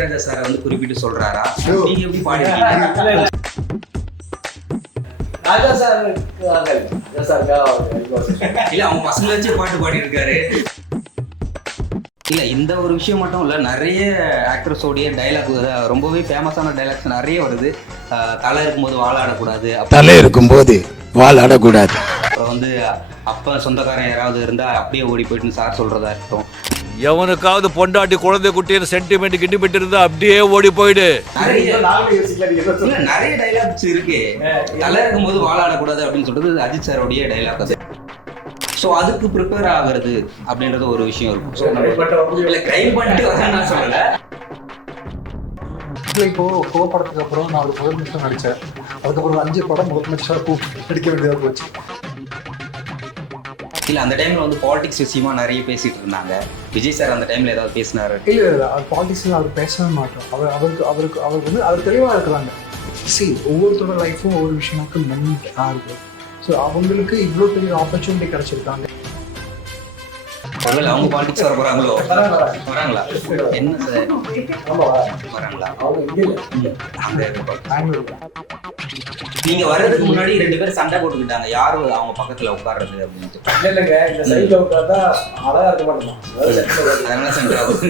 Ilaiyaraaja sir வந்து குறிப்பிட்டு சொல்றாரா? நீங்க எப்படி பாடுறீங்க? ராஜா சார் இல்ல அவங்க பசங்களை வச்சே பாட்டு பாடி இருக்காரு. இல்ல இந்த ஒரு விஷயம் மட்டும் இல்ல, நிறைய ஆக்ட்ரஸோடைய டைலாக் ரொம்பவே ஃபேமஸான டைலாக்ஸ் நிறைய வருது. தலை இருக்கும்போது வாழ ஆடக்கூடாது, தலை இருக்கும்போது வால் ஆடக்கூடாது. அப்புறம் வந்து அப்ப சொந்தக்காரன் யாராவது இருந்தா அப்படியே ஓடி போயிட்டு சார் சொல்றதா இருக்கட்டும். எவனுக்காவது பொண்டாட்டி குழந்தை குட்டின்னு சென்டிமெண்ட் கிண்டிமெண்ட் இருந்தா அப்படியே ஓடி போயிடு. நிறைய டைலாக்ஸ் இருக்கு. தலை இருக்கும்போது வாழ ஆடக்கூடாது அப்படின்னு சொல்றது அஜித் சாரோடைய டைலாக். அது ஸோ அதுக்கு ப்ரிப்பேர் ஆகுறது அப்படின்றது ஒரு விஷயம் இருக்கும். கிரைம் பண்ணிட்டு வரேன் நான் சொல்லல. இப்போ கோவப்படத்துக்கு அப்புறம் நான் ஒரு முதல் நிமிஷம் நடித்தேன். அதுக்கப்புறம் 5 படம் முதல் நிமிஷம் நடிக்க வேண்டியதாக போச்சு. இல்லை அந்த டைமில் வந்து பாலிடிக்ஸ் விஷயமா நிறைய பேசிட்டு இருந்தாங்க. விஜய் சார் அந்த டைமில் ஏதாவது பேசினாரு? இல்லை அது பாலிடிக்ஸில் அவர் பேசவே மாட்டோம். அவர் வந்து அவர் தெளிவாக இருக்கிறாங்க. ஒவ்வொருத்தரோட லைஃப்பும் ஒவ்வொரு விஷயமுக்கு மென்டாக இருக்குது. ஸோ அவங்களுக்கு இவ்வளோ பெரிய ஆப்பர்ச்சுனிட்டி கிடைச்சிருக்காங்க. அவங்க பாலிடிக்ஸ் வர போறாங்களோ? வராங்களா? என்ன சார் வராங்களா? நீங்க வர்றதுக்கு முன்னாடி 2 பேரும் சண்டை போட்டுக்கிட்டாங்க, யாரு அவங்க பக்கத்துல உட்கார்றது அப்படின்ட்டு. இல்லைங்க, இந்த சைட்ல உட்கார்ந்தா அழகா இருக்க மாட்டோமா, அதனால சண்டை ஆகுது.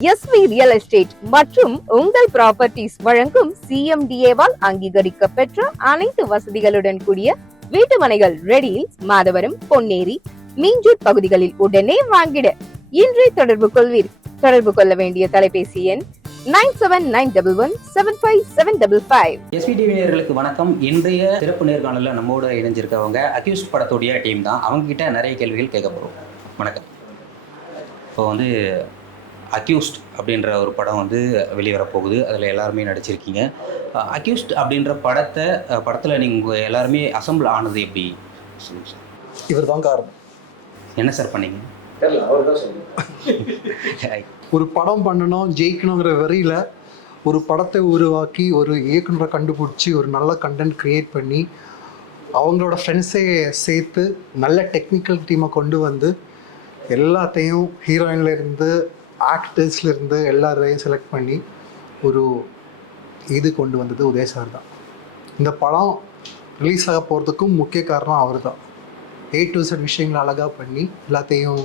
எஸ்வி ரியல் எஸ்டேட் மற்றும் உங்கள் ப்ராப்பர்ட்டிஸ் வழங்கும் சிஎம்டிஏவால் அங்கீகரிக்க பெற்ற அனைத்து வசதிகளுடன் கூடிய வீட்டு மனைகள் ரெடியில் மாதவரம், பொன்னேரி, மீஞ்சூர் பகுதிகளில் உடனே வாங்கிட இன்றே தொடர்பு கொள்வீர். தொடர்பு கொள்ள வேண்டிய தொலைபேசி எண் 9791175755. எஸ்பிடிவி நேயர்களுக்கு வணக்கம். இன்றைய சிறப்பு நேர்காணல நம்மோட இணைஞ்சிருக்கவங்க அக்யூஸ்ட் படத்துடைய டீம் தான். அவங்க கிட்ட நிறைய கேள்விகள் கேட்க போறோம். வணக்கம். இப்போ வந்து அக்யூஸ்ட் அப்படின்ற ஒரு படம் வந்து வெளிவரப்போகுது. அதில் எல்லாருமே நடிச்சிருக்கீங்க. அக்யூஸ்ட் அப்படின்ற படத்தில் நீங்கள் எல்லாருமே அசம்பிள் ஆனது எப்படி சொல்லுங்க சார்? இவர் தான் காரணம். என்ன சார் பண்ணீங்க? ஒரு படம் பண்ணணும், ஜெயிக்கணுங்கிற வெறியில் ஒரு படத்தை உருவாக்கி ஒரு இயக்குனரை கண்டுபிடிச்சி ஒரு நல்ல கண்டென்ட் க்ரியேட் பண்ணி அவங்களோட ஃப்ரெண்ட்ஸை சேர்த்து நல்ல டெக்னிக்கல் டீமை கொண்டு வந்து எல்லாத்தையும் ஹீரோயின்லேருந்து ஆக்டர்ஸ்லேருந்து எல்லாரையும் செலக்ட் பண்ணி ஒரு இது கொண்டு வந்தது உதய் சார் தான். இந்த படம் ரிலீஸ் ஆக போகிறதுக்கும் முக்கிய காரணம் அவர் தான். A to Z விஷயங்களை அழகாக பண்ணி எல்லாத்தையும்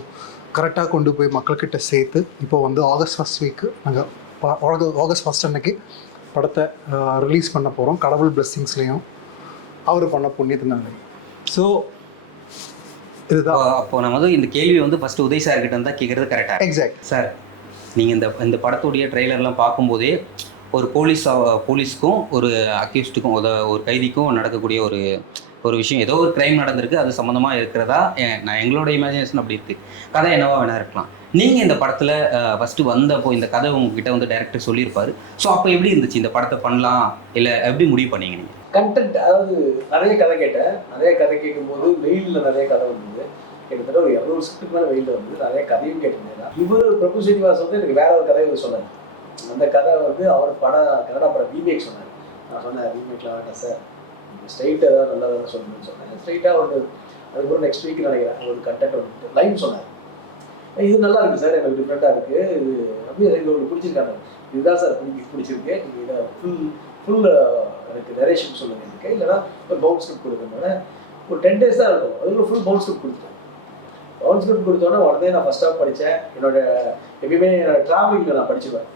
கரெக்டாக கொண்டு போய் மக்கள்கிட்ட சேர்த்து இப்போ வந்து ஆகஸ்ட் 1 வீக்கு நாங்கள் ஆகஸ்ட் 1 அன்னைக்கு படத்தை ரிலீஸ் பண்ண போகிறோம். கடவுள் பிளெஸ்ஸிங்ஸ்லேயும் அவர் பண்ண புண்ணியத்தினால. ஸோ இதுதான். அப்போ நம்ம வந்து இந்த கேள்வி வந்து ஃபர்ஸ்ட் உதய் சார் கிட்ட இருந்தால் கேட்குறது கரெக்டாக? Exact sir. நீங்கள் இந்த படத்துடைய ட்ரெய்லர்லாம் பார்க்கும்போதே ஒரு போலீஸ்க்கும் ஒரு அக்யூஸ்டுக்கும் ஒரு கைதிக்கும் நடக்கக்கூடிய ஒரு விஷயம், ஏதோ ஒரு க்ரைம் நடந்திருக்கு, அது சம்மந்தமாக இருக்கிறதா நான் எங்களோட இமேஜினேஷன் அப்படி இருக்குது. கதை என்னவா வேணா இருக்கலாம். நீங்கள் இந்த படத்தில் ஃபஸ்ட்டு வந்தப்போ இந்த கதை உங்ககிட்ட வந்து டைரக்டர் சொல்லியிருப்பார். ஸோ அப்போ எப்படி இருந்துச்சு இந்த படத்தை பண்ணலாம், இல்லை எப்படி முடிவு பண்ணீங்க நீங்கள்? கண்டென்ட், அதாவது நிறைய கதை கேட்டேன். நிறைய கதை கேட்கும்போது வெயிலில் நிறைய கதை வந்தது. கிட்டத்தட்ட ஒரு 200 ஸ்கிரிப்ட் மேலே வெயிலில் வந்து நிறைய கதையும் கேட்டிருந்தேன். இவர் பிரபு ஸ்ரீனிவாஸ் வந்து எனக்கு வேற ஒரு கதை இவர் சொன்னார். அந்த கதை வந்து அவர் கன்னடா படம் ரீமேக் சொன்னார். நான் சொன்னேன் ரீமேக்கில் வேண்டாம் சார், ஸ்ட்ரைட்டாக ஏதாவது நல்லா தான் சொல்லணும்னு சொன்னேன். ஸ்ட்ரைட்டாக அதுக்கப்புறம் நெக்ஸ்ட் வீக் நினைக்கிறேன் ஒரு கண்டென்ட் வந்துட்டு லைவ் சொன்னார். இது நல்லா இருக்குது சார், எனக்கு டிஃப்ரெண்ட்டாக இருக்குது, இது அப்படியே எனக்கு ஒரு பிடிச்சிருக்காங்க, இதுதான் சார் பிடிச்சிருக்கு, நீங்கள் இதை ஃபுல் எனக்கு நரேஷன் சொல்லுங்கள் எனக்கு, இல்லைனா ஒரு பவுண்ட் ஸ்கிரிப்ட் கொடுக்கணும்னா ஒரு 10 days தான் இருக்கும். அதுக்குள்ள ஃபுல் பவுண்ட் ஸ்கிரிப்ட் கொடுத்துட்டேன். பவுண்ட் ஸ்கிரிப்ட் கொடுத்தோன்னே உடனே நான் ஃபஸ்ட் ஹாஃப் படித்தேன். எப்பயுமே என்னோட ட்ராவலிங்கில் நான் படிச்சுவேன்.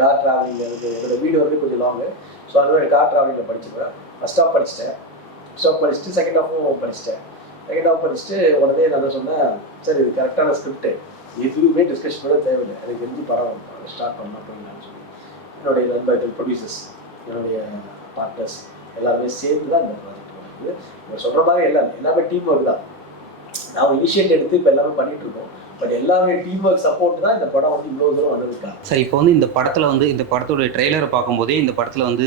கார் ட்ராவலிங் என்னோட வீடு வந்து கொஞ்சம் லாங்கு. ஸோ அதனால கார் ட்ராவலிங்கில் படிச்சுவேன். ஃபஸ்ட் ஹாஃப் படிச்சுட்டேன். செகண்ட் ஹாஃபும் படிச்சுட்டேன். செகண்ட் ஹாஃப் படிச்சுட்டு உடனே நான் சொன்னேன், சார் இது கரெக்டான ஸ்கிரிப்ட், எதுவுமே டிஸ்கஷன் பண்ண தேவையில்லை, எனக்கு எந்த படம் ஸ்டார்ட் பண்ணலாம் அப்படின்னு சொல்லி என்னுடைய நண்பர்கள், ப்ரொடியூசர்ஸ், என்னுடைய பார்ட்னர்ஸ் எல்லாருமே சேர்த்து தான் இந்த ப்ராஜெக்ட் வந்து இப்போ சொல்கிற மாதிரி எல்லாமே டீம் ஒர்க் தான். நான் இனிஷியேட் எடுத்து இப்போ எல்லாமே பண்ணிட்டு இருக்கோம். பட் எல்லாமே டீம் ஒர்க் சப்போர்ட் தான் இந்த படம் வந்து இவ்வளோ தூரம் வந்திருக்கா. சார் இப்போ வந்து இந்த படத்தோடைய ட்ரெய்லரை பார்க்கும்போதே இந்த படத்தில் வந்து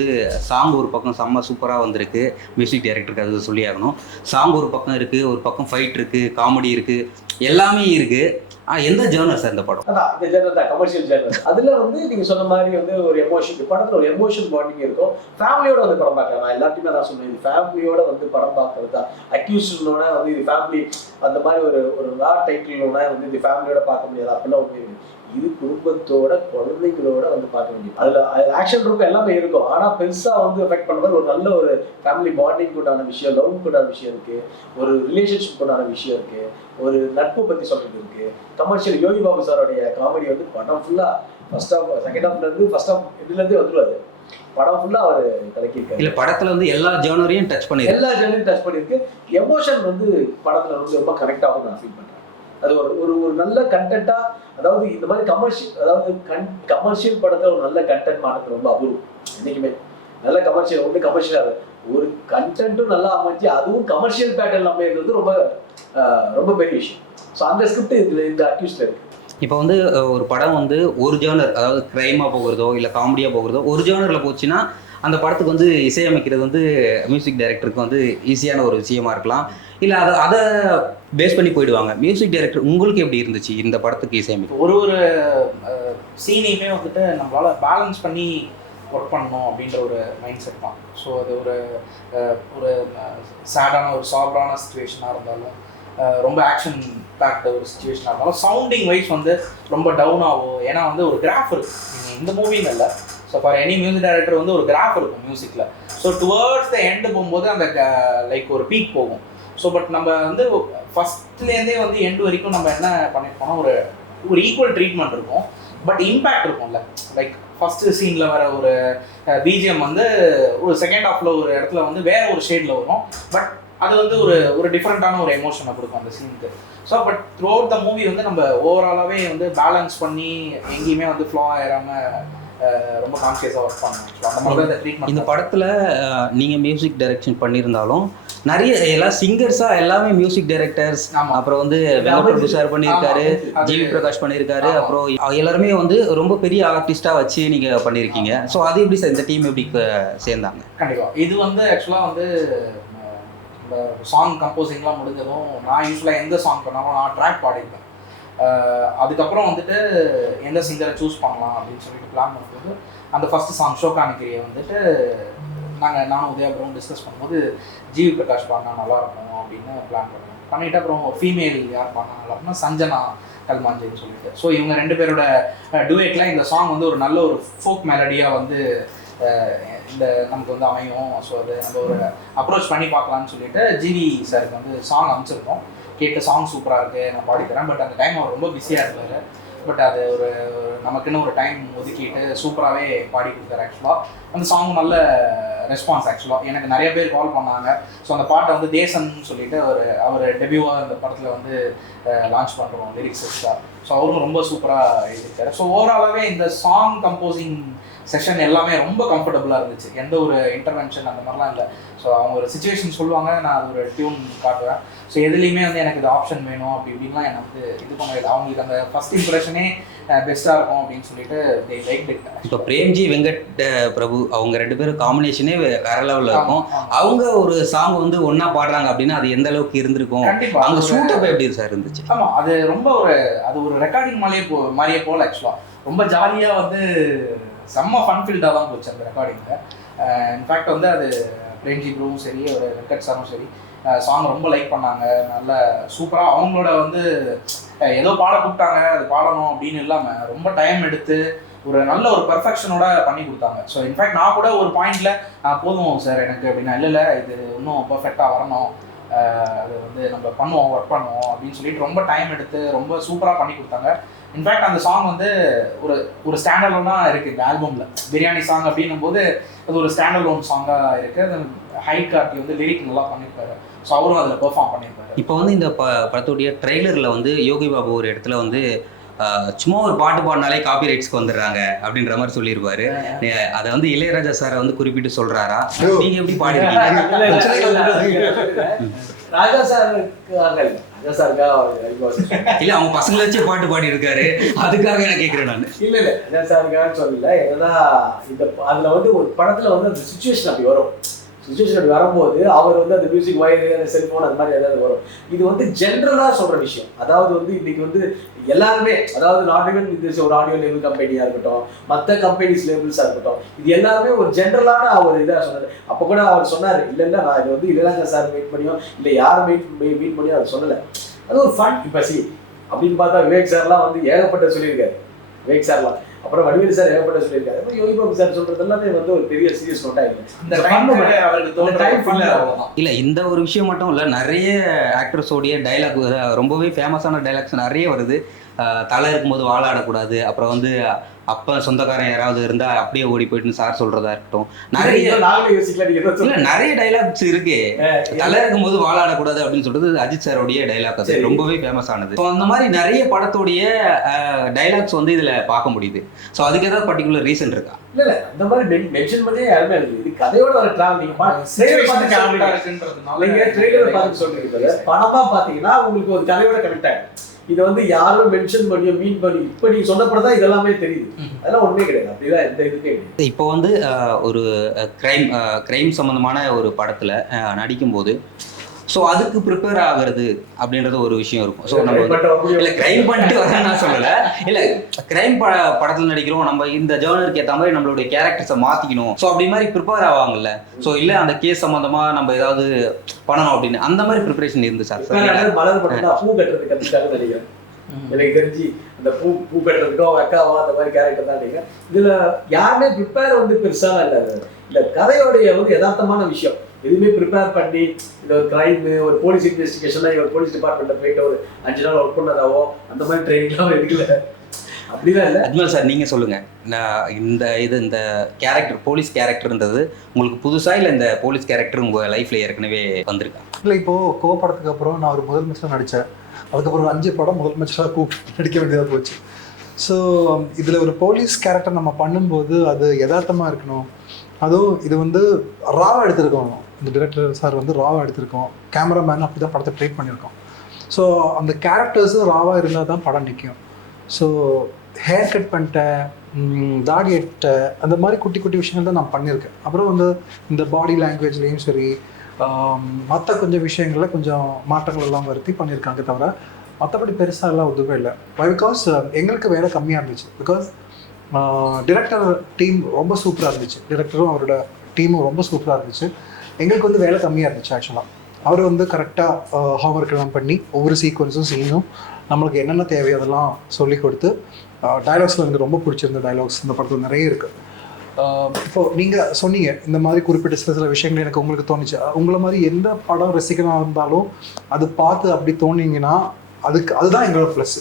சாங் ஒரு பக்கம் செம்ம சூப்பராக வந்திருக்கு. மியூசிக் டைரக்டருக்கு அது சொல்லி ஆகணும். சாங் ஒரு பக்கம் இருக்குது, ஒரு பக்கம் ஃபைட் இருக்குது, காமெடி இருக்குது, எல்லாமே இருக்குது. எந்த ஜேர்னர் சார் இந்த படம்? அதான் இந்த ஜேர்னல் தான், கமர்ஷியல் ஜேர்னல். அதுல வந்து நீங்க சொன்ன மாதிரி வந்து ஒரு எமோஷன், படத்துல ஒரு எமோஷன் பாண்டிங் இருக்கும். ஃபேமிலியோட வந்து படம் பார்க்கலாம். நான் எல்லாத்தையுமே தான் சொல்லுவேன், இது ஃபேமிலியோட வந்து படம் பார்க்கறது தான். அக்யூஸ்டோட வந்து இது ஃபேமிலி அந்த மாதிரி ஒரு ரா டைட்டிலோட வந்து இது ஃபேமிலியோட பார்க்க முடியாது அப்படிலாம் ஒன்று இருக்கு. இது குடும்பத்தோட குழந்தைகளோட வந்து பார்க்க வேண்டியது. அதுல ஆக்ஷன் இருக்கும், எல்லாமே இருக்கும். ஆனா பெருசா வந்து எஃபெக்ட் பண்றது ஒரு நல்ல ஒரு ஃபேமிலி பாண்டிங் உண்டான விஷயம், லவ் உண்டான விஷயம் இருக்கு, ஒரு ரிலேஷன்ஷிப் உண்டான விஷயம் இருக்கு, ஒரு நட்பு பத்தி சொல்றது இருக்கு. கமர்ஷியல் யோகி பாபு சாரோடைய காமெடி வந்து படம் ஃபுல்லா ஃபர்ஸ்ட் ஹாஃப் செகண்ட் ஹாஃப்ல இருந்து ஃபர்ஸ்ட் ஹாஃப் இதுல இருந்தே வந்துருவாரு. படம் ஃபுல்லா அவர் கலக்கியிருக்காரு. இல்ல படத்துல வந்து எல்லா ஜேர்னரையும் டச் பண்ணிருக்கு, எல்லா ஜெனரையும் டச் பண்ணிருக்கு. எமோஷன் வந்து படத்துல வந்து ரொம்ப கனெக்ட் ஆகும் நான் ஃபீல் பண்றேன். அது ஒரு ஒரு நல்ல கண்டென்ட்டா, அதாவது இந்த மாதிரி கமர்ஷியல், அதாவது கமர்ஷியல் படத்துல ஒரு நல்ல கண்டென்ட் மாற்றது ரொம்ப அபூர்வம். என்னைக்குமே நல்ல கமர்ஷியல் ஒன்று கமர்ஷியலாக ஒரு கண்டென்ட்டும் நல்லா அமைச்சு அதுவும் கமர்ஷியல் பேட்டர்ன் அமைகிறது ரொம்ப ரொம்ப பெரிய விஷயம். ஸோ அந்த ஸ்கிரிப்ட் இதுல இந்த அக்யூஸ்ட்ல இருக்கு. இப்போ வந்து ஒரு படம் வந்து ஒரு ஜேர்னர், அதாவது கிரைமாக போகிறதோ இல்லை காமெடியாக போகிறதோ ஒரு ஜேர்னரில் போச்சுன்னா அந்த படத்துக்கு வந்து இசையமைக்கிறது வந்து மியூசிக் டைரக்டருக்கு வந்து ஈஸியான ஒரு விஷயமா இருக்கலாம். இல்லை அதை பேஸ் பண்ணி போயிடுவாங்க. மியூசிக் டைரக்டர் உங்களுக்கு எப்படி இருந்துச்சு இந்த படத்துக்கு இசையமைக்க? ஒரு சீனையுமே வந்துட்டு நம்மளால் பேலன்ஸ் பண்ணி ஒர்க் பண்ணணும் அப்படின்ற ஒரு மைண்ட் செட் தான். ஸோ அது ஒரு சேடான ஒரு சாப்டான சுச்சுவேஷனாக இருந்தாலும், ரொம்ப ஆக்ஷன் பேக்ட் ஒரு சுச்சுவேஷனாக இருந்தாலும், சவுண்டிங் வைஸ் வந்து ரொம்ப டவுன் ஆகும். ஏன்னா வந்து ஒரு கிராஃப் இருக்குது நீங்கள் இந்த மூவின்னு இல்லை. So for any music director வந்து ஒரு கிராஃப் இருக்கும் மியூசிக்கில். ஸோ டுவர்ட்ஸ் த எண்டு போகும்போது அந்த லைக் ஒரு பீக் போகும். ஸோ பட் நம்ம வந்து ஃபஸ்ட்லேருந்தே வந்து எண்டு வரைக்கும் நம்ம என்ன பண்ணியிருப்போம்னா ஒரு ஈக்குவல் ட்ரீட்மெண்ட் இருக்கும், பட் இம்பேக்ட் இருக்கும்ல. லைக் ஃபஸ்ட்டு சீனில் வர ஒரு பிஜிஎம் வந்து ஒரு செகண்ட் ஹாஃபில் ஒரு இடத்துல வந்து வேற ஒரு ஷேடில் வரும், பட் அது வந்து ஒரு டிஃப்ரெண்ட்டான ஒரு எமோஷனை கொடுக்கும் அந்த சீனுக்கு. So but through out the movie வந்து நம்ம ஓவராலாகவே வந்து பேலன்ஸ் பண்ணி எங்கேயுமே வந்து ஃப்ளோ ஆகாமல் ரொம்ப கான்ஷியஸாக ஒர்க் பண்ணணும். ஸோ அந்த மாதிரி தான் ட்ரீட்மெண்ட். இந்த படத்தில் நீங்கள் மியூசிக் டைரக்ஷன் பண்ணியிருந்தாலும் நிறைய எல்லாம் சிங்கர்ஸாக எல்லாமே மியூசிக் டைரக்டர்ஸ், அப்புறம் வந்து வெங்கட்பிரபு சார் பண்ணியிருக்காரு, ஜிவி பிரகாஷ் பண்ணியிருக்காரு, அப்புறம் எல்லாருமே வந்து ரொம்ப பெரிய ஆர்டிஸ்டாக வச்சு நீங்கள் பண்ணியிருக்கீங்க. ஸோ அது எப்படி சார் இந்த டீம் எப்படி சேர்ந்தாங்க? கண்டிப்பாக இது வந்து ஆக்சுவலாக வந்து இந்த சாங் கம்போசிங்லாம் முடிஞ்சதும் நான் யூஸ்வலாக எந்த சாங் பண்ணாலும் நான் ட்ராக் பாடியிருப்பேன். அதுக்கப்புறம் வந்துட்டு எந்த சிங்கரை சூஸ் பண்ணலாம் அப்படின்னு சொல்லிட்டு பிளான் பண்ணும்போது அந்த ஃபஸ்ட்டு சாங் ஷோகானிக்கிரியை வந்துட்டு நானும் உதயபுரம் டிஸ்கஸ் பண்ணும்போது ஜிவி பிரகாஷ் பாடினா நல்லாயிருக்கும் அப்படின்னு பிளான் பண்ணிவிட்டு அப்புறம் ஃபீமேல் யார் பாடினா நல்லாயிருக்குன்னா சஞ்சனா கல்மாஞ்சின்னு சொல்லிட்டு. ஸோ இவங்க ரெண்டு பேரோட டுவேட்டில் இந்த சாங் வந்து ஒரு நல்ல ஒரு ஃபோக் மெலடியாக வந்து இந்த நமக்கு வந்து அமையும். ஸோ அது நம்ம ஒரு அப்ரோச் பண்ணி பார்க்கலான்னு சொல்லிட்டு ஜிவி சாருக்கு வந்து சாங் அமைச்சிருக்கோம். கேட்டு சாங் சூப்பராக இருக்குது, நான் பாடித்தரேன். பட் அந்த டைம் அவர் ரொம்ப பிஸியாக இருப்பார். பட் அது நமக்குன்னு ஒரு டைம் ஒதுக்கிட்டு சூப்பராகவே பாடி கொடுத்தாரு. ஆக்சுவலாக அந்த சாங் நல்ல ரெஸ்பான்ஸ். ஆக்சுவலாக எனக்கு நிறைய பேர் கால் பண்ணாங்க. ஸோ அந்த பாட்டை வந்து தேசன் சொல்லிட்டு அவர் டெபியூவாக அந்த படத்தில் வந்து லான்ச் பண்ணுறோம் லிரிக்ஸ் எக்ஸ்ட்ரா. ஸோ அவரும் ரொம்ப சூப்பராக எழுதியிருக்காரு. ஸோ ஓவராலாகவே இந்த சாங் கம்போசிங் செஷன் எல்லாமே ரொம்ப கம்ஃபர்டபுளாக இருந்துச்சு. எந்த ஒரு இன்டர்வென்ஷன் அந்த மாதிரிலாம் இல்லை. ஸோ அவங்க ஒரு சுச்சுவேஷன் சொல்லுவாங்க, நான் அது ஒரு டியூன் காட்டுவேன். ஸோ எதுலேயுமே வந்து எனக்கு இது ஆப்ஷன் வேணும் அப்படி இப்படின்லாம் எனக்கு வந்து இது பண்ணது. அவங்களுக்கு அந்த ஃபஸ்ட் இம்ப்ரெஷனே பெஸ்ட்டாக இருக்கும் அப்படின்னு சொல்லிட்டு தே லைக் இட். இப்போ பிரேம்ஜி வெங்கட் பிரபு அவங்க ரெண்டு பேரும் காம்பினேஷனே வேற லெவலில் இருக்கும். அவங்க ஒரு சாங் வந்து ஒன்றா பாடுறாங்க அப்படின்னா அது எந்த அளவுக்கு இருந்திருக்கும்? கண்டிப்பாக அவங்க ஷூட்டப் எப்படி சார் இருந்துச்சு? ஆமாம், அது ரொம்ப ஒரு ரெக்கார்டிங் மாதிரியே போல். ஆக்சுவலாக ரொம்ப ஜாலியாக வந்து செம்ம ஃபன் ஃபீல்டாக தான் போச்சு அந்த ரெக்கார்டிங்கில். இன்ஃபேக்ட் வந்து அது பிரேம்ஜி ப்ரூவும் சரி, ஒரு வெங்கட் சாரும் சரி சாங் ரொம்ப லைக் பண்ணாங்க. நல்ல சூப்பராக அவங்களோட வந்து ஏதோ பாட கூப்பிட்டாங்க அது பாடணும் அப்படின்னு இல்லாமல் ரொம்ப டைம் எடுத்து ஒரு நல்ல ஒரு பெர்ஃபெக்ஷனோட பண்ணி கொடுத்தாங்க. ஸோ இன்ஃபேக்ட் நான் கூட ஒரு பாயிண்டில் போதும் சார் எனக்கு அப்படின்னா, இல்லை இது இன்னும் பர்ஃபெக்டாக வரணும், அது வந்து நம்ம பண்ணுவோம் ஒர்க் பண்ணுவோம் அப்படின்னு சொல்லிட்டு ரொம்ப டைம் எடுத்து ரொம்ப சூப்பராக பண்ணி கொடுத்தாங்க. இன்ஃபேக்ட் அந்த சாங் வந்து ஒரு ஸ்டாண்டர்லோனாக இருக்குது இந்த ஆல்பமில். பிரியாணி சாங் அப்படின்னும் போது அது ஒரு ஸ்டாண்டர்லோன் சாங்காக இருக்குது. அது ஹைட் கார்ட்டி வந்து லிரிக் நல்லா பண்ணியிருப்பாரு. ஸோ அவரும் அதில் பெர்ஃபார்ம் பண்ணியிருப்பாரு. இப்போ வந்து இந்த படத்துடைய ட்ரெய்லரில் வந்து யோகி பாபு ஒரு இடத்துல வந்து சும்மா ஒரு பாட்டு பாடினாலே காப்பி ரைட்ஸ்க்கு வந்துடுறாங்க அப்படின்ற மாதிரி சொல்லியிருப்பாரு. அதை வந்து இளையராஜா சாரை வந்து குறிப்பிட்டு சொல்றாரா? நீங்க எப்படி பாடிருக்கீங்க? ராஜா சாருக்காக இல்ல அவங்க பசங்களை வச்சு பாட்டு பாடி இருக்காரு, அதுக்காக நான் கேட்கிறேன் நான். இல்ல ராஜா சாருக்காக சொல்லல. ஏன்னா இந்த அதுல வந்து ஒரு படத்துல வந்து அந்த சிச்சுவேஷன் அப்படி வரும். சுச்சுவேஷன் வரும்போது அவர் வந்து அந்த மியூசிக் வயரு, அந்த செல்போன், அந்த மாதிரி ஏதாவது வரும். இது வந்து ஜென்ரலாக சொல்கிற விஷயம். அதாவது வந்து இன்னைக்கு வந்து எல்லாருமே, அதாவது நாட் ஈவன் இது ஒரு ஆடியோ லேபிள் கம்பெனியாக இருக்கட்டும், மற்ற கம்பெனிஸ் லேபிள்ஸாக இருக்கட்டும், இது எல்லாருமே ஒரு ஜென்ரலான ஒரு இதாக சொன்னார். அப்போ கூட அவர் சொன்னார், இல்லைன்னா நான் இது வந்து இளையராஜா சார் மீட் பண்ணியோ இல்லை யார் மீட் பண்ணியோ அவர் சொல்லலை. அது ஒரு ஃபன். இப்போ அப்படின்னு பார்த்தா விவேக் சார்லாம் வந்து ஏகப்பட்ட சொல்லியிருக்காரு. விவேக் சார்லாம், அப்புறம் வடிவேலு சார் ஏகப்பட்ட சொல்லியிருக்காரு. அப்புறம் யோகி பாபு சார் சொல்றது எல்லாமே வந்து ஒரு பெரிய சீரியஸ் நோட்டா இல்ல இந்த ஒரு விஷயம் மட்டும் இல்ல, நிறைய ஆக்டர்ஸோடைய டைலாக் ரொம்பவே ஃபேமஸான டைலாக்ஸ் நிறைய வருது. தலை இருக்கும்போது வாழாடக்கூடாது, அப்புறம் வந்து அப்ப சொந்தக்காரன் யாராவது இருந்தா அப்படியே ஓடி போயிட்டு சார் சொல்றதா இருக்கட்டும், நிறைய டைலாக்ஸ் இருக்கு. தலை இருக்கும்போது வாழாடக்கூடாது அப்படின்னு சொல்றது அஜித் சாரோடைய டைலாக், அது ரொம்பவே ஃபேமஸ் ஆனது. அந்த மாதிரி நிறைய படத்தோடைய டைலாக்ஸ் வந்து இதுல பார்க்க முடியுது. ஸோ அதுக்கு ஏதாவது பர்டிகுலர் ரீசன் இருக்கா? இல்ல அந்த மாதிரி மென்ஷன் பண்ணே யாருமே இல்லை. இது கதையோட ஒரு டிராவல். நீங்க ட்ரெய்லர் பார்த்து சொல்றீங்க, படமா பாத்தீங்கன்னா உங்களுக்கு ஒரு கதையோட கனெக்ட் ஆகும். இதை வந்து யாரும் மென்ஷன் பண்ணியோ மீன் பண்ணி இப்போ நீங்க சொன்னப்படதான் இதெல்லாமே தெரியுது. அதெல்லாம் ஒண்ணுமே கிடையாது. அப்படிதான் எந்த இதுக்கே கிடையாது. இப்போ வந்து ஒரு கிரைம் சம்பந்தமான ஒரு படத்துல நடிக்கும்போது ஸோ அதுக்கு ப்ரிப்பேர் ஆகுறது அப்படின்றது ஒரு விஷயம் இருக்கும். ஸோ நம்ம இல்லை கிரைம் பண்ணிட்டு வரேன்னு நான் சொல்லலை. இல்லை கிரைம் படத்தில் நடிக்கிறோம், நம்ம இந்த ஜேர்னலுக்கு ஏற்ற மாதிரி நம்மளுடைய கேரக்டர்ஸை மாற்றிக்கணும். ஸோ அப்படி மாதிரி ப்ரிப்பேர் ஆவாங்கல்ல. ஸோ இல்லை அந்த கேஸ் சம்மந்தமாக நம்ம ஏதாவது பண்ணணும் அப்படின்னு அந்த மாதிரி ப்ரிப்பரேஷன் இருந்து சார். மலர் படம் பூ கட்டுறது கற்றுக்காக நினைக்கிறேன். எனக்கு தெரிஞ்சு அந்த பூ கட்டுறதுக்கோ அக்காவோ அந்த மாதிரி கேரக்டர் தான் நினைக்கிறேன். இதில் யாருமே ப்ரிப்பேர் வந்து பெருசாக இல்லை. இல்லை கதையோடைய வந்து யதார்த்தமான விஷயம். எதுவுமே ப்ரிப்பேர் பண்ணி இந்த ஒரு கிரைம், ஒரு போலீஸ் இன்வெஸ்டிகேஷன்லாம் இவர் போலீஸ் டிபார்ட்மெண்ட்டில் போயிட்டு ஒரு 5 நாள் ஒர்க் பண்ணதாவோ அந்த மாதிரி ட்ரைனிங்லாம் எடுக்கல. அப்படிதான் இல்லை. அஜ்மல் சார் நீங்கள் சொல்லுங்கள், இந்த கேரக்டர் போலீஸ் கேரக்டர்ன்றது உங்களுக்கு புதுசாக இல்லை இந்த போலீஸ் கேரக்டர் உங்கள் லைஃப்பில் ஏற்கனவே வந்திருக்கா? இல்லை, இப்போது கோ படத்துக்கு அப்புறம் நான் ஒரு முதல் மிஸ்டர் நடித்தேன். அதுக்கப்புறம் 5 படம் முதல் மிஸ்டராக கூப்பிட்டு நடிக்க வேண்டியதாக போச்சு. ஸோ இதில் ஒரு போலீஸ் கேரக்டர் நம்ம பண்ணும்போது அது யதார்த்தமாக இருக்கணும். அதுவும் இது வந்து ராவாக எடுத்திருக்கோம். இந்த டிரெக்டர் சார் வந்து ராவாக எடுத்திருக்கோம். கேமராமேன் அப்படி தான் படத்தை ட்ரீட் பண்ணியிருக்கோம். ஸோ அந்த கேரக்டர்ஸும் ராவாக இருந்தால் தான் படம் நிற்கும். ஸோ ஹேர் கட் பண்ணிட்டேன், தாடி எடுத்தேன், அந்த மாதிரி குட்டி குட்டி விஷயங்கள் தான் நான் பண்ணியிருக்கேன். அப்புறம் வந்து இந்த பாடி லாங்குவேஜ்லேயும் சரி, மற்ற கொஞ்சம் விஷயங்களில் கொஞ்சம் மாற்றங்கள் எல்லாம் வருத்தி பண்ணியிருக்காங்க. தவிர மற்றபடி பெருசாக எல்லாம் உதவே இல்லை. பிகாஸ் எங்களுக்கு வேலை கம்மியாக இருந்துச்சு. பிகாஸ் டிரெக்டர் டீம் ரொம்ப சூப்பராக இருந்துச்சு. டிரெக்டரும் அவரோட டீமும் ரொம்ப சூப்பராக இருந்துச்சு. எங்களுக்கு வந்து வேலை கம்மியாக இருந்துச்சு. ஆக்சுவலாக அவர் வந்து கரெக்டாக ஹோம்ஒர்க் எல்லாம் பண்ணி ஒவ்வொரு சீக்வன்ஸும் சீனும் நம்மளுக்கு என்னென்ன தேவையோ அதெல்லாம் சொல்லி கொடுத்து, டைலாக்ஸில் எனக்கு ரொம்ப பிடிச்சிருந்த டைலாக்ஸ் இந்த படத்தில் நிறைய இருக்குது. இப்போது நீங்கள் சொன்னீங்க இந்த மாதிரி குறிப்பிட்ட சில விஷயங்கள் எனக்கு உங்களுக்கு தோணுச்சு. உங்களை மாதிரி எந்த படம் ரசிக்கனாக இருந்தாலும் அது பார்த்து அப்படி தோணிங்கன்னா அதுதான் எங்களோட ப்ளஸ்.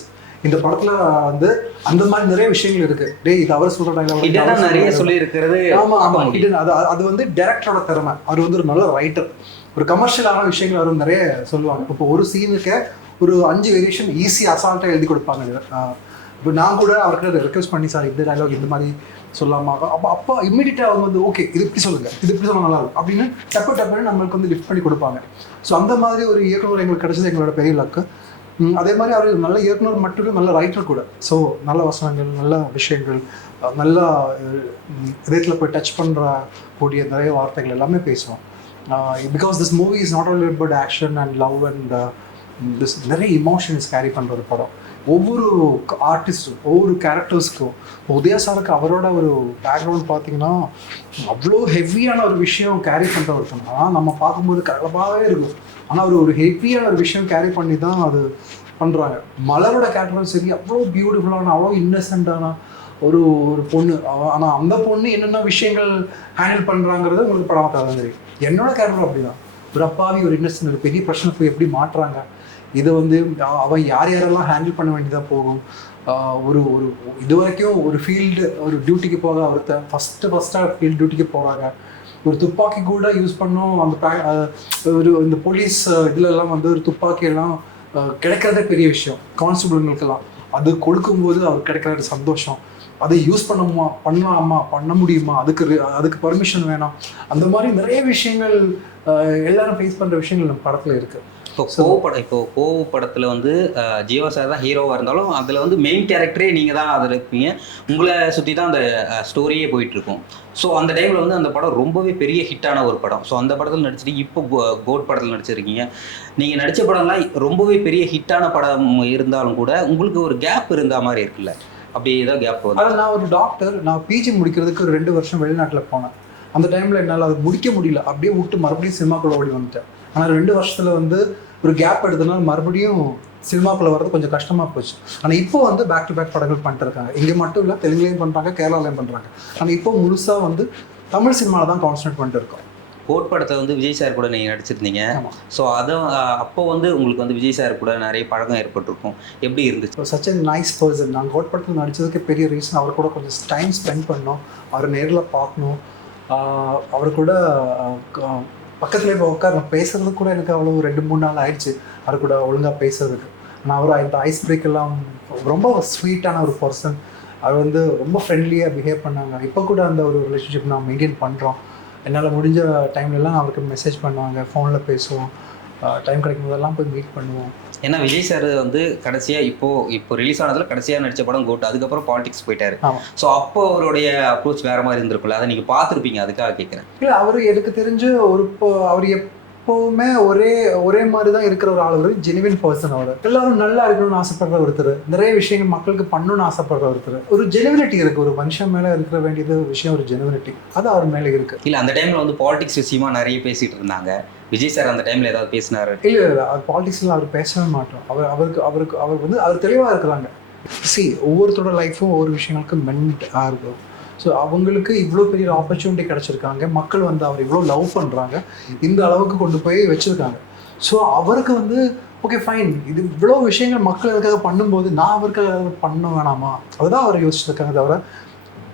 இந்த படத்துல வந்து அந்த மாதிரி நிறைய விஷயங்கள் இருக்கு. இது அவர் சொல்ற டைலாக் நிறைய சொல்லி இருக்கிறது. ஆமா ஆமா, அது வந்து டைரக்டரோட திறமை. அவர் வந்து ஒரு நல்ல ரைட்டர். ஒரு கமர்ஷியலான விஷயங்கள் அவர் நிறைய சொல்லுவாங்க. இப்போ ஒரு சீனுக்கு ஒரு 5 வேரியேஷன் ஈஸியாக அசால்ட்டாக எழுதி கொடுப்பாங்க. இப்போ நான் கூட அவர்கிட்ட ரெக்வஸ்ட் பண்ணி, சார் இந்த டைலாக் இந்த மாதிரி சொல்லாமா, அப்போ இம்மிடியட்டாக அவங்க வந்து ஓகே இது இப்படி சொல்லுங்கள், இது இப்படி சொன்னால் நல்லா இருக்கும் அப்படின்னு டப்புன்னு நம்மளுக்கு வந்து லிஃப்ட் பண்ணி கொடுப்பாங்க. ஸோ அந்த மாதிரி ஒரு இயக்குனர் எங்களுக்கு கிடைச்சது எங்களோட பெரிய லக்கு. அதே மாதிரி அவர் நல்ல இயக்குனர் மட்டும் இல்லை, நல்ல ரைட்டர் கூட. ஸோ நல்ல வசனங்கள், நல்ல விஷயங்கள், நல்லா இதயத்தில் போய் டச் பண்ணுற கூடிய நிறைய வார்த்தைகள் எல்லாமே பேசுவோம். Because this movie is not only about action and love and this நிறைய இமோஷன்ஸ் கேரி பண்ணுற ஒரு படம். ஒவ்வொரு ஆர்டிஸ்டும் ஒவ்வொரு கேரக்டர்ஸ்க்கும் உதயா சாருக்கு அவரோட ஒரு பேக்ரவுண்ட் பார்த்தீங்கன்னா அவ்வளோ ஹெவியான ஒரு விஷயம் கேரி பண்ணுற ஒருத்தனா நம்ம பார்க்கும்போது கலப்பாகவே இருக்கும். ஆனால் அவர் ஒரு ஹெவியான ஒரு விஷயம் கேரி பண்ணி தான் அது பண்ணுறாங்க. மலரோட கேரக்டரும் சரி, அவ்வளோ பியூட்டிஃபுல்லான, அவ்வளோ இன்னசென்ட்டான ஒரு பொண்ணு. ஆனால் அந்த பொண்ணு என்னென்ன விஷயங்கள் ஹேண்டில் பண்ணுறாங்கிறது உங்களுக்கு படம் பார்த்தா தான் தெரியும். என்னோட கேரக்டர் அப்படி தான். ஒரு அப்பாவி, ஒரு இன்னசென்ட், ஒரு பெரிய பிரச்சனை போய் எப்படி மாட்டுறாங்க. இதை வந்து அவன் யாரெல்லாம் ஹேண்டில் பண்ண வேண்டியதாக போகும். ஒரு இது வரைக்கும் ஒரு ஃபீல்டு ஒரு டியூட்டிக்கு போக ஒருத்தர் ஃபஸ்ட்டாக ஃபீல்டு டியூட்டிக்கு போகிறாங்க. ஒரு துப்பாக்கி கூட யூஸ் பண்ணோம். அந்த இந்த போலீஸ் இதிலெல்லாம் வந்து ஒரு துப்பாக்கியெல்லாம் கிடைக்கிறதே பெரிய விஷயம் கான்ஸ்டபிள்களுக்கெல்லாம். அது கொடுக்கும்போது அவர் கிடைக்கிற சந்தோஷம், அதை யூஸ் பண்ண முடியுமா, அதுக்கு பர்மிஷன் வேணும். அந்த மாதிரி நிறைய விஷயங்கள் எல்லாரும் ஃபேஸ் பண்ணுற விஷயங்கள் நம்ம படத்தில் இருக்குது. இப்போ கோவ படத்தில் வந்து ஜீவா சார் தான் ஹீரோவாக இருந்தாலும் அதில் வந்து மெயின் கேரக்டரே நீங்கள் தான் அதில் இருப்பீங்க, உங்களை சுற்றி தான் அந்த ஸ்டோரியே போயிட்டுருக்கும். ஸோ அந்த டைமில் வந்து அந்த படம் ரொம்பவே பெரிய ஹிட்டான ஒரு படம். ஸோ அந்த படத்தில் நடிச்சிட்டு இப்போ கோட் படத்தில் நடிச்சிருக்கீங்க. நீங்கள் நடித்த படம்லாம் ரொம்பவே பெரிய ஹிட்டான படம் இருந்தாலும் கூட உங்களுக்கு ஒரு கேப் இருந்தா மாதிரி இருக்குல்ல, அப்படி ஏதாவது கேப் வரும்? அதாவது நான் ஒரு டாக்டர், நான் பிஜி முடிக்கிறதுக்கு ஒரு 2 வருஷம் வெளிநாட்டில் போனேன். அந்த டைமில் என்னால் அது முடிக்க முடியல, அப்படியே விட்டு மறுபடியும் சினிமாக்குள்ளே ஓடி வந்துட்டேன். ஆனால் 2 வருஷத்தில் வந்து ஒரு கேப் எடுத்ததுனால மறுபடியும் சினிமாக்குள்ளே வர்றது கொஞ்சம் கஷ்டமாக போச்சு. ஆனால் இப்போ வந்து பேக் டு பேக் படங்கள் பண்ணிட்டு இருக்காங்க. இங்கே மட்டும் இல்லை, தெலுங்குலேயும் பண்ணுறாங்க, கேரளாலையும் பண்ணுறாங்க. ஆனால் இப்போ முழுசாக வந்து தமிழ் சினிமாவில் தான் கான்சன்ட்ரேட் பண்ணிட்டு இருக்கோம். கோட் படத்தை வந்து விஜய் சார் கூட நீங்கள் நடிச்சிருந்தீங்க. ஸோ அதை அப்போ வந்து உங்களுக்கு வந்து விஜய் சார் கூட நிறைய பழக்கம் ஏற்பட்டிருக்கும், எப்படி இருந்துச்சு? So such a nice person. நாங்கள் கோட் படத்தில் நடித்ததுக்கு பெரிய ரீசன் அவர் கூட கொஞ்சம் டைம் ஸ்பெண்ட் பண்ணோம், அவர் நேரில் பார்க்கணும், அவர் கூட பக்கத்துலேயே இப்போ உட்காரணும். பேசுறது கூட எனக்கு அவ்வளோ 2-3 நாள் ஆயிடுச்சு அவர் கூட ஒழுங்காக பேசுறதுக்கு. ஆனால் அவர் இந்த ஐஸ் பிரேக் எல்லாம் ரொம்ப ஸ்வீட்டான ஒரு பர்சன். அவர் வந்து ரொம்ப ஃப்ரெண்ட்லியாக பிஹேவ் பண்ணாங்க. இப்போ கூட அந்த ஒரு ரிலேஷன்ஷிப் நான் மெயின்டைன் பண்ணுறோம். என்னால் முடிஞ்ச டைம்லலாம் அவருக்கு மெசேஜ் பண்ணுவாங்க, ஃபோனில் பேசுவோம், டைம் கிடைக்கும் போதெல்லாம் போய் மீட் பண்ணுவோம். ஏன்னா விஜய் சார் வந்து கடைசியாக இப்போ ரிலீஸ் ஆனதில் கடைசியாக நடித்த படம் கோட், அதுக்கப்புறம் பாலிடிக்ஸ் போயிட்டாரு. ஸோ அப்போ அவருடைய அப்ரோச் வேறு மாதிரி இருந்திருக்குல்ல, அதை நீங்கள் பார்த்துருப்பீங்க, அதுக்காக கேட்குறேன். இல்லை, அவர் எனக்கு தெரிஞ்சு அவர் எப்போவுமே ஒரே மாதிரி தான் இருக்கிற ஒரு ஆள். ஒரு ஜெனுவின் பர்சன். அவர் எல்லாரும் நல்லா இருக்கணும்னு ஆசைப்படுற ஒருத்தர், நிறைய விஷயங்கள் மக்களுக்கு பண்ணணும்னு ஆசைப்படுற ஒருத்தர். ஒரு ஜெனுவினிட்டி இருக்குது, ஒரு மனுஷன் மேலே இருக்கிற வேண்டியது விஷயம் ஒரு ஜெனுவினிட்டி, அது அவர் மேலே இருக்குது. இல்லை அந்த டைமில் வந்து பாலிடிக்ஸ் விஷயமா நிறைய பேசிகிட்டு இருந்தாங்க. விஜய் சார் அந்த டைமில் ஏதாவது பேசினாரு? இல்லை, அவர் பாலிடிக்ஸில் அவர் பேசவே மாட்டோம். அவர் தெளிவாக இருக்கிறாங்க. ஒவ்வொருத்தரோட லைஃப்பும் ஒவ்வொரு விஷயங்களுக்கு மென்டாக இருக்கும். ஸோ அவங்களுக்கு இவ்வளோ பெரிய ஆப்பர்ச்சுனிட்டி கிடச்சிருக்காங்க, மக்கள் வந்து அவர் இவ்வளோ லவ் பண்ணுறாங்க, இந்த அளவுக்கு கொண்டு போய் வச்சுருக்காங்க. ஸோ அவருக்கு வந்து ஓகே ஃபைன், இது இவ்வளோ விஷயங்கள் மக்கள் அதுக்காக பண்ணும்போது நான் அவருக்காக பண்ண வேணாமா, அதுதான் அவர் யோசிச்சிருக்காங்க. தவிர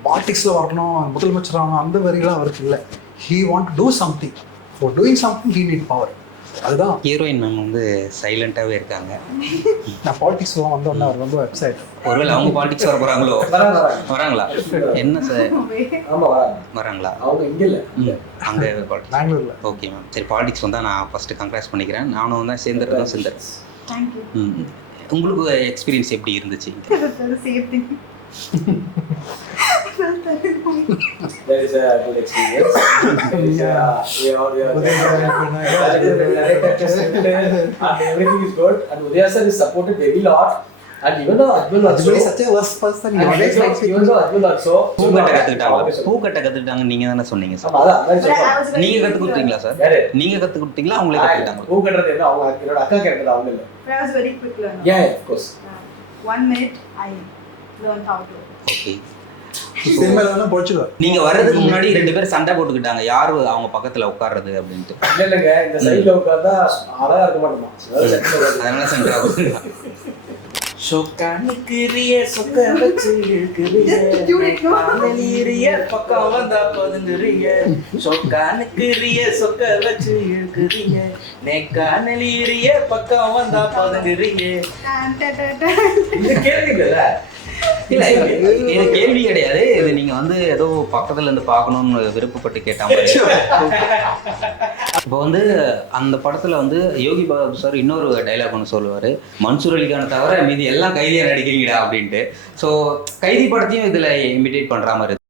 பாலிடிக்ஸில் வரணும், முதலமைச்சர் ஆகணும், அந்த வரிகளாம் அவருக்கு இல்லை. He want to do something. For doing something he need power. அதுதான். ஹீரோயின் மேம் வந்து சைலண்டாகவே இருக்காங்க. நான் பாலிடிக்ஸ்லாம் வந்தோடனே அவர் ரொம்ப வெப்சைட். ஒருவேளை அவங்க பாலிடிக்ஸ் வர போகிறாங்களோ? வராங்களா? என்ன சார்? வராங்களா? அவங்க இங்கே இல்லை, அங்கே பெங்களூரில். ஓகே மேம், சரி. பாலிடிக்ஸ் வந்தால் நான் ஃபஸ்ட்டு கங்க்ராஸ் பண்ணிக்கிறேன். நானும் தான் சேர்ந்துருக்கேன். உங்களுக்கு எக்ஸ்பீரியன்ஸ் எப்படி இருந்துச்சு? That is a good experience. And everything is good. And Udaya sir is supported very lot. And even though Ajmal also such a worst person, he always likes even though Ajmal also பூக்கட்ட கத்துக்கிட்டாங்க நீங்க தானே சொன்னீங்க sir? நீங்க கத்து கொடுத்தீங்களா sir? நீங்க கத்து கொடுத்தீங்களா அவங்களே கத்துக்கிட்டாங்க? பூக்கட்டறது என்ன, அவங்க என்னோட அக்கா கேட்டது, அவங்க இல்ல. I was very quick learner. Yeah, of course. 1 minute I learned how to. Okay. நீங்க வர்றதுக்கு முன்னாடி 2 பேரும் சண்டை போட்டுக்கிட்டாங்க, யாரு அவங்க பக்கத்துல உட்கார்றது அப்படின்ட்டு. இல்லங்க, இந்த சைடுல உட்கார்ந்தா அழகா இருக்க மாட்டோமா, அதனால சண்டை ஆகுது. சொக்கானுக்குரிய சொக்க வச்சு இழுக்குறிய, காணலிரிய பக்கம் வந்தா பதுங்குறிய. சொக்கானுக்குரிய சொக்க வச்சு இழுக்குறிய, நெக்கானலிரிய பக்கம் வந்தா பதுங்குறிய. இது கேள்விங்கல்ல? இல்ல, இது கேள்வி கிடையாது. இது நீங்க வந்து ஏதோ பக்கத்துல இருந்து பார்க்கணும்னு விருப்பப்பட்டு கேட்டாங்க. இப்போ வந்து அந்த படத்துல வந்து யோகி பாபு சார் இன்னொரு டைலாக் ஒன்று சொல்லுவாரு, மன்சூர் அலிகானை தவிர மீதி எல்லாம் கைதியா நடிக்கிறீங்களா அப்படின்ட்டு. ஸோ கைதி படத்தையும் இதுல இமிடேட் பண்ற மாதிரி இருக்கு.